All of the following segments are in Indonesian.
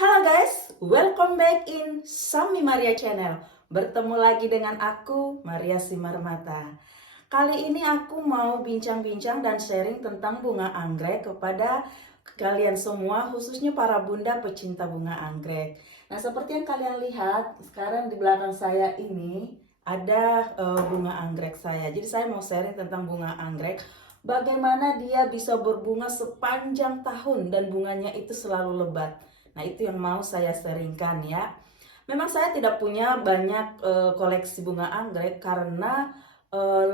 Halo guys, welcome back in Sami Maria Channel. Bertemu lagi dengan aku, Maria Simarmata. Kali ini aku mau bincang-bincang dan sharing tentang bunga anggrek kepada kalian semua, khususnya para bunda pecinta bunga anggrek. Nah, seperti yang kalian lihat, sekarang di belakang saya ini ada bunga anggrek saya. Jadi saya mau sharing tentang bunga anggrek. Bagaimana dia bisa berbunga sepanjang tahun dan bunganya itu selalu lebat. Nah, itu yang mau saya sharingkan ya. Memang saya tidak punya banyak koleksi bunga anggrek karena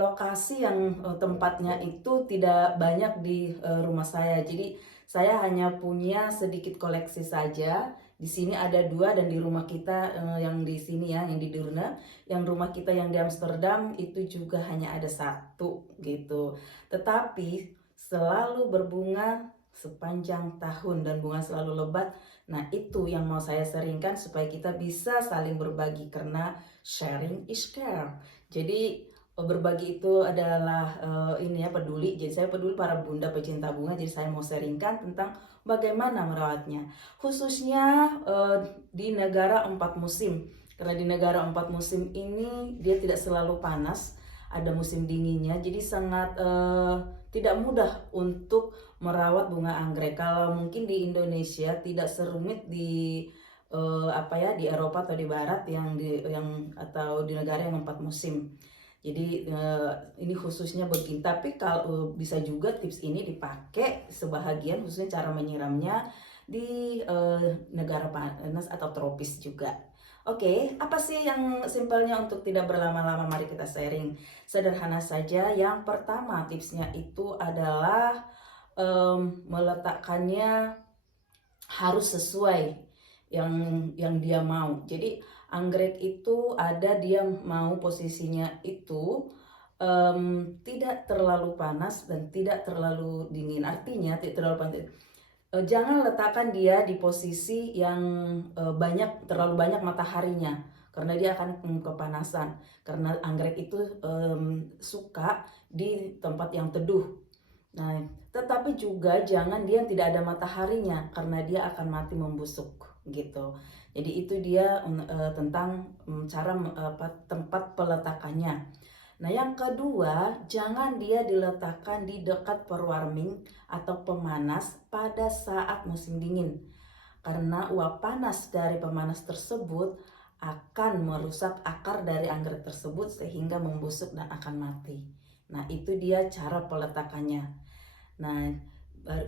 lokasi yang tempatnya itu tidak banyak di rumah saya. Jadi saya hanya punya sedikit koleksi saja. Di sini ada 2 dan di rumah kita yang di sini ya, yang di Durna, yang rumah kita yang di Amsterdam itu juga hanya ada 1 gitu. Tetapi selalu berbunga sepanjang tahun dan bunga selalu lebat. Nah, itu yang mau saya sharingkan supaya kita bisa saling berbagi karena sharing is care. Jadi berbagi itu adalah ini ya, peduli. Jadi saya peduli para bunda pecinta bunga. Jadi saya mau sharingkan tentang bagaimana merawatnya. Khususnya di negara 4 musim. Karena di negara 4 musim ini dia tidak selalu panas, ada musim dinginnya. Jadi sangat tidak mudah untuk merawat bunga anggrek. Kalau mungkin di Indonesia tidak serumit di di Eropa atau di Barat yang atau di negara yang 4 musim. Jadi ini khususnya begini. Tapi kalau bisa juga tips ini dipakai sebahagian, khususnya cara menyiramnya di negara panas atau tropis juga. Oke, apa sih yang simpelnya untuk tidak berlama-lama? Mari kita sharing. Sederhana saja. Yang pertama tipsnya itu adalah meletakkannya harus sesuai yang dia mau. Jadi anggrek itu ada dia mau posisinya itu tidak terlalu panas dan tidak terlalu dingin. Artinya tidak terlalu panas. Jangan letakkan dia di posisi yang terlalu banyak mataharinya karena dia akan kepanasan. Karena anggrek itu suka di tempat yang teduh. Nah, tetapi juga jangan dia tidak ada mataharinya karena dia akan mati membusuk gitu. Jadi itu dia tentang tempat peletakannya. Nah, yang kedua, jangan dia diletakkan di dekat perwarming atau pemanas pada saat musim dingin. Karena uap panas dari pemanas tersebut akan merusak akar dari anggrek tersebut sehingga membusuk dan akan mati. Nah, itu dia cara peletakannya. Nah,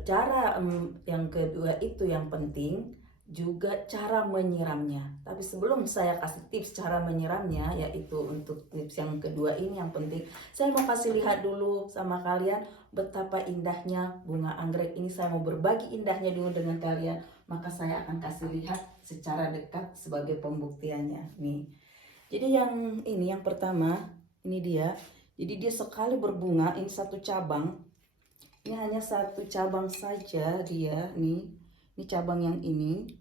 cara yang kedua itu yang penting juga cara menyiramnya. Tapi sebelum saya kasih tips cara menyiramnya, yaitu untuk tips yang kedua ini yang penting, saya mau kasih lihat dulu sama kalian betapa indahnya bunga anggrek ini. Saya mau berbagi indahnya dulu dengan kalian, maka saya akan kasih lihat secara dekat sebagai pembuktiannya nih. Jadi yang pertama, ini dia. Jadi dia sekali berbunga, ini 1 cabang. Ini hanya 1 cabang saja dia nih. Ini cabang yang ini.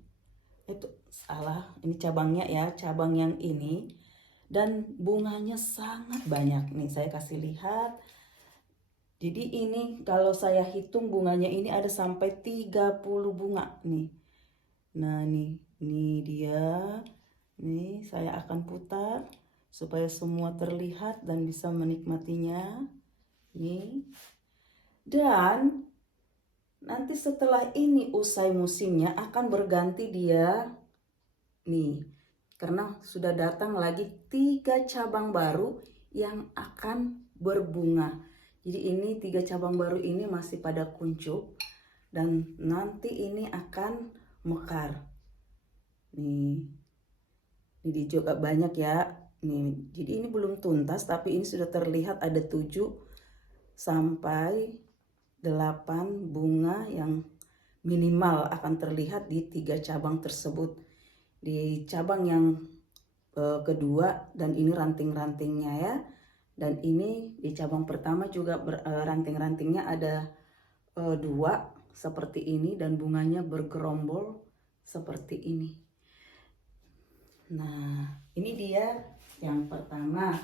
Itu salah, ini cabangnya ya, cabang yang ini. Dan bunganya sangat banyak. Nih saya kasih lihat. Jadi ini kalau saya hitung bunganya ini ada sampai 30 bunga nih. Nah ini dia. Nih saya akan putar supaya semua terlihat dan bisa menikmatinya. Nih. Dan nanti setelah ini usai musimnya akan berganti dia nih. Karena sudah datang lagi 3 cabang baru yang akan berbunga. Jadi ini 3 cabang baru ini masih pada kuncup dan nanti ini akan mekar. Nih. Ini juga banyak ya. Nih, jadi ini belum tuntas tapi ini sudah terlihat ada 7 sampai 8 bunga yang minimal akan terlihat di 3 cabang tersebut. Di cabang yang kedua dan ini ranting-rantingnya ya. Dan ini di cabang pertama juga ranting-rantingnya ada 2 seperti ini dan bunganya bergerombol seperti ini. Nah, ini dia yang pertama.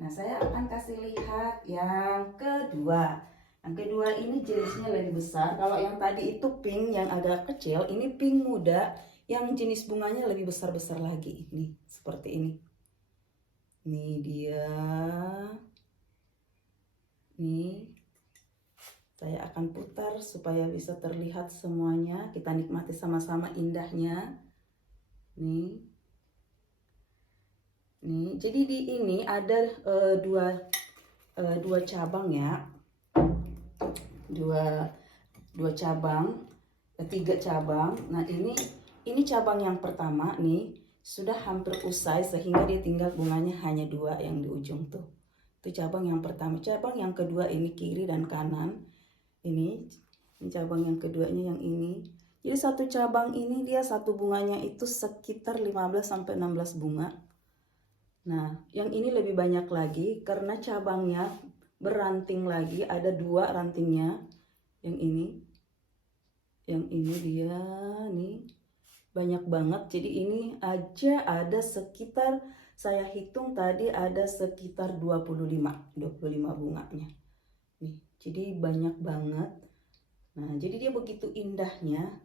Nah, saya akan kasih lihat yang kedua. Yang kedua ini jenisnya lebih besar. Kalau yang tadi itu pink yang agak kecil, ini pink muda yang jenis bunganya lebih besar-besar lagi. Nih, seperti ini. Nih dia. Nih. Saya akan putar supaya bisa terlihat semuanya. Kita nikmati sama-sama indahnya. Nih. Nih, jadi di ini ada dua cabang ya. Dua cabang, tiga cabang. Nah, ini cabang yang pertama nih sudah hampir usai sehingga dia tinggal bunganya hanya dua yang di ujung tuh. Itu cabang yang pertama. Cabang yang kedua ini kiri dan kanan. Ini cabang yang keduanya yang ini. Jadi satu cabang ini dia satu bunganya itu sekitar 15-16 bunga. Nah, yang ini lebih banyak lagi karena cabangnya beranting lagi, ada dua rantingnya. Yang ini dia nih banyak banget. Jadi ini aja ada sekitar, saya hitung tadi ada sekitar 25 bunganya. Nih, jadi banyak banget. Nah, jadi dia begitu indahnya.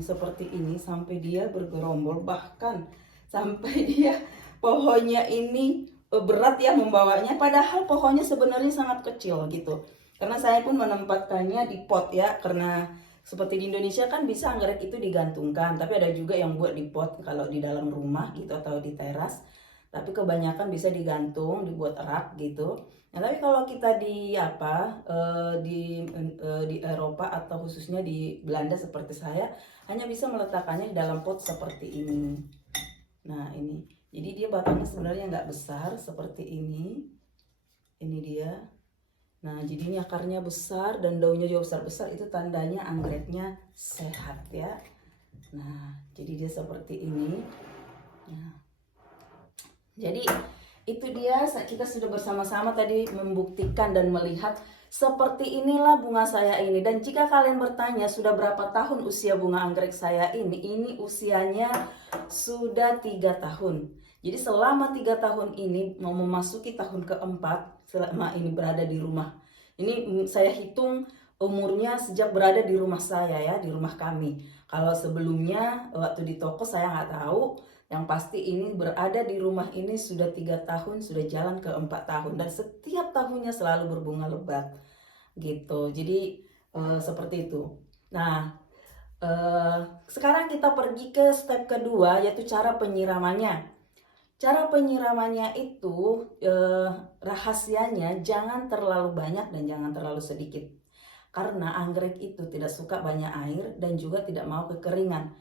Seperti ini sampai dia bergerombol, bahkan sampai dia pohonnya ini berat ya membawanya, padahal pohonnya sebenarnya sangat kecil gitu. Karena saya pun menempatkannya di pot ya, karena seperti di Indonesia kan bisa anggrek itu digantungkan, tapi ada juga yang buat di pot kalau di dalam rumah gitu atau di teras. Tapi kebanyakan bisa digantung, dibuat rak gitu. Nah, tapi kalau kita di di Eropa atau khususnya di Belanda seperti saya, hanya bisa meletakkannya di dalam pot seperti ini. Nah, ini. Jadi dia batangnya sebenarnya nggak besar seperti ini. Ini dia. Nah, jadi ini akarnya besar dan daunnya juga besar-besar, itu tandanya anggreknya sehat ya. Nah, jadi dia seperti ini. Nah, jadi itu dia, kita sudah bersama-sama tadi membuktikan dan melihat seperti inilah bunga saya ini. Dan jika kalian bertanya sudah berapa tahun usia bunga anggrek saya ini usianya sudah 3 tahun. Jadi selama 3 tahun ini mau memasuki tahun keempat selama ini berada di rumah. Ini saya hitung umurnya sejak berada di rumah saya ya, di rumah kami. Kalau sebelumnya waktu di toko saya nggak tahu. Yang pasti ini berada di rumah ini sudah 3 tahun, sudah jalan ke 4 tahun. Dan setiap tahunnya selalu berbunga lebat gitu. Jadi seperti itu. Nah, sekarang kita pergi ke step kedua, yaitu cara penyiramannya. Cara penyiramannya itu rahasianya jangan terlalu banyak dan jangan terlalu sedikit. Karena anggrek itu tidak suka banyak air dan juga tidak mau kekeringan.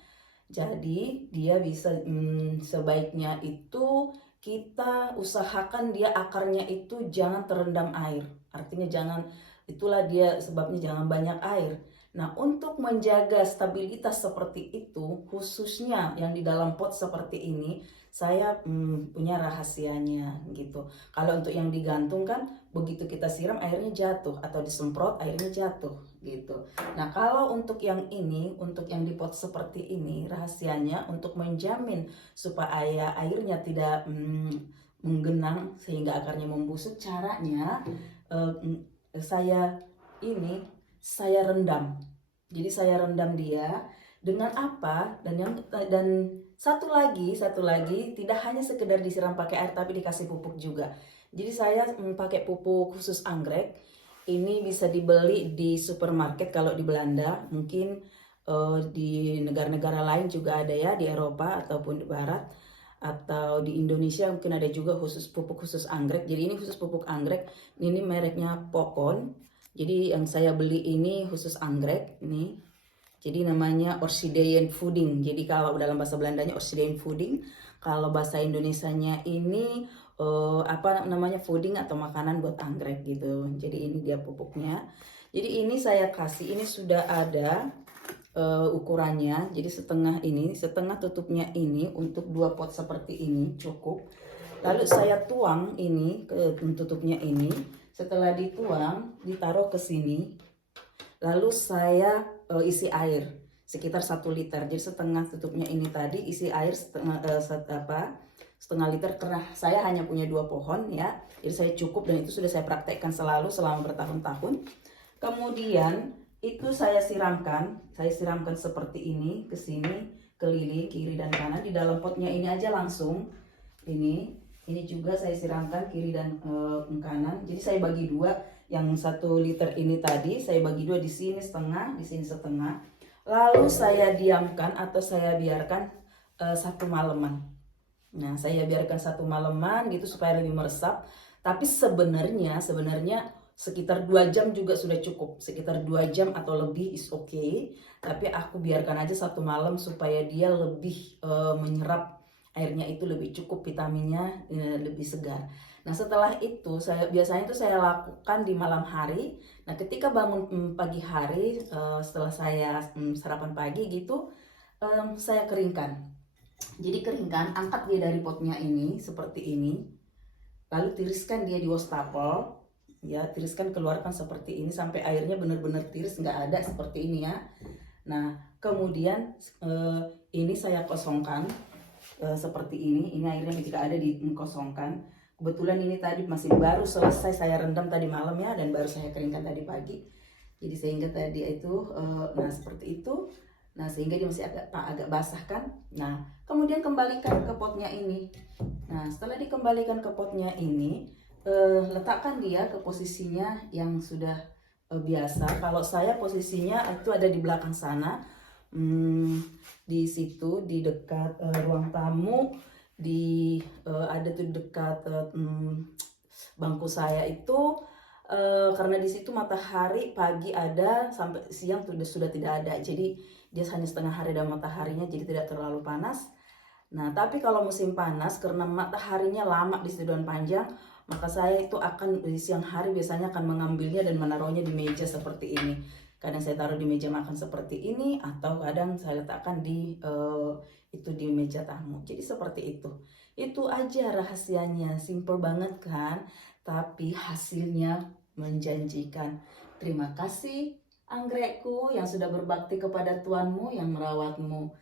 Jadi dia bisa sebaiknya itu kita usahakan dia akarnya itu jangan terendam air. Artinya itulah dia sebabnya jangan banyak air. Nah, untuk menjaga stabilitas seperti itu, khususnya yang di dalam pot seperti ini, saya punya rahasianya gitu. Kalau untuk yang digantung kan, begitu kita siram airnya jatuh atau disemprot airnya jatuh gitu. Nah, kalau untuk yang ini, untuk yang di pot seperti ini, rahasianya untuk menjamin supaya airnya tidak menggenang sehingga akarnya membusuk, caranya saya rendam. Jadi saya rendam dia dengan apa? Dan satu lagi tidak hanya sekedar disiram pakai air tapi dikasih pupuk juga. Jadi saya pakai pupuk khusus anggrek. Ini bisa dibeli di supermarket kalau di Belanda, mungkin di negara-negara lain juga ada ya, di Eropa ataupun di Barat, atau di Indonesia mungkin ada juga pupuk khusus anggrek. Jadi ini khusus pupuk anggrek, ini mereknya Pokon. Jadi yang saya beli ini khusus anggrek ini. Jadi namanya Orchidean Fooding. Jadi kalau dalam bahasa Belandanya Orchidean Fooding, kalau bahasa Indonesianya ini fooding atau makanan buat anggrek gitu. Jadi ini dia pupuknya. Jadi ini saya kasih, ini sudah ada ukurannya. Jadi setengah tutupnya ini untuk 2 pot seperti ini cukup. Lalu saya tuang ini ke tutupnya ini. Setelah dituang, ditaruh ke sini. Lalu saya isi air sekitar 1 liter. Jadi setengah tutupnya ini tadi isi air setengah liter, karena saya hanya punya 2 pohon ya. Jadi saya cukup dan itu sudah saya praktekkan selalu selama bertahun-tahun. Kemudian itu saya siramkan seperti ini, ke sini, keliling, kiri dan kanan. Di dalam potnya ini aja langsung, ini juga saya siramkan kiri dan kanan. Jadi saya bagi dua, yang 1 liter ini tadi, saya bagi dua, di sini setengah, di sini setengah. Lalu saya diamkan atau saya biarkan 1 malaman. Nah, saya biarkan 1 malaman gitu supaya lebih meresap. Tapi sebenarnya sekitar 2 jam juga sudah cukup. Sekitar 2 jam atau lebih is okay. Tapi aku biarkan aja 1 malam supaya dia lebih menyerap airnya, itu lebih cukup, vitaminnya lebih segar. Nah, setelah itu biasanya itu saya lakukan di malam hari. Nah, ketika bangun pagi hari, setelah saya sarapan pagi gitu, saya keringkan. Jadi keringkan, angkat dia dari potnya ini seperti ini. Lalu tiriskan dia di wastafel, ya, tiriskan, keluarkan seperti ini sampai airnya benar-benar tiris, nggak ada seperti ini ya. Nah, kemudian ini saya kosongkan seperti ini airnya ketika ada dikosongkan. Kebetulan ini tadi masih baru selesai saya rendam tadi malam ya, dan baru saya keringkan tadi pagi. Jadi sehingga tadi itu, nah seperti itu. Nah, sehingga dia masih agak basah kan. Nah, kemudian kembalikan ke potnya ini. Nah, setelah dikembalikan ke potnya ini, letakkan dia ke posisinya yang sudah biasa. Kalau saya posisinya itu ada di belakang sana, di situ, di dekat ruang tamu, ada tuh dekat bangku saya itu. Karena di situ matahari pagi ada, sampai siang sudah tidak ada. Jadi dia hanya setengah hari dan mataharinya, jadi tidak terlalu panas. Nah, tapi kalau musim panas, karena mataharinya lama di situ dan panjang, maka saya itu akan di siang hari biasanya akan mengambilnya dan menaruhnya di meja seperti ini. Kadang saya taruh di meja makan seperti ini, atau kadang saya letakkan di meja tamu. Jadi seperti itu. Itu aja rahasianya, simple banget kan? Tapi hasilnya menjanjikan. Terima kasih anggrekku yang sudah berbakti kepada tuanmu yang merawatmu.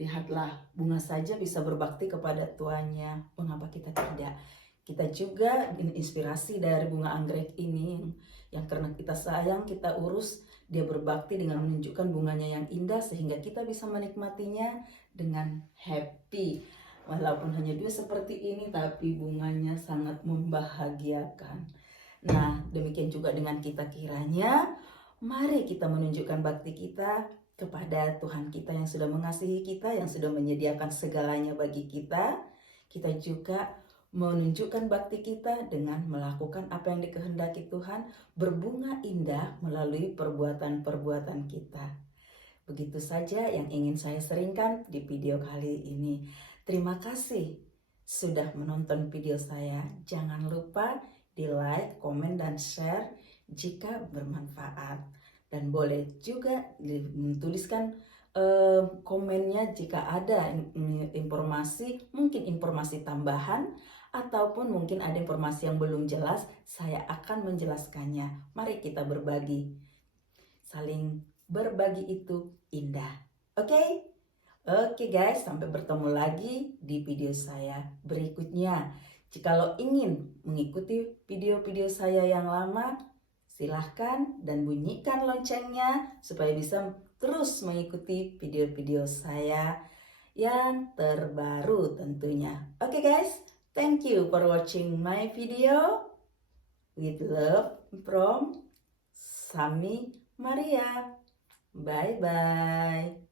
Lihatlah, bunga saja bisa berbakti kepada tuannya. Mengapa kita tidak? Kita juga inspirasi dari bunga anggrek ini, yang karena kita sayang, kita urus, dia berbakti dengan menunjukkan bunganya yang indah sehingga kita bisa menikmatinya dengan happy. Walaupun hanya dua seperti ini, tapi bunganya sangat membahagiakan. Nah, demikian juga dengan kita, kiranya mari kita menunjukkan bakti kita kepada Tuhan kita yang sudah mengasihi kita, yang sudah menyediakan segalanya bagi kita. Kita juga menunjukkan bakti kita dengan melakukan apa yang dikehendaki Tuhan, berbunga indah melalui perbuatan-perbuatan kita. Begitu saja yang ingin saya seringkan di video kali ini. Terima kasih sudah menonton video saya. Jangan lupa di like, komen, dan share jika bermanfaat. Dan boleh juga dituliskan komennya jika ada informasi, mungkin informasi tambahan, ataupun mungkin ada informasi yang belum jelas, saya akan menjelaskannya. Mari kita berbagi. Saling berbagi itu indah. Oke? Oke guys, sampai bertemu lagi di video saya berikutnya. Jikalau ingin mengikuti video-video saya yang lama, silahkan dan bunyikan loncengnya supaya bisa terus mengikuti video-video saya yang terbaru tentunya. Oke guys, thank you for watching my video. With love from Sami Maria. Bye-bye.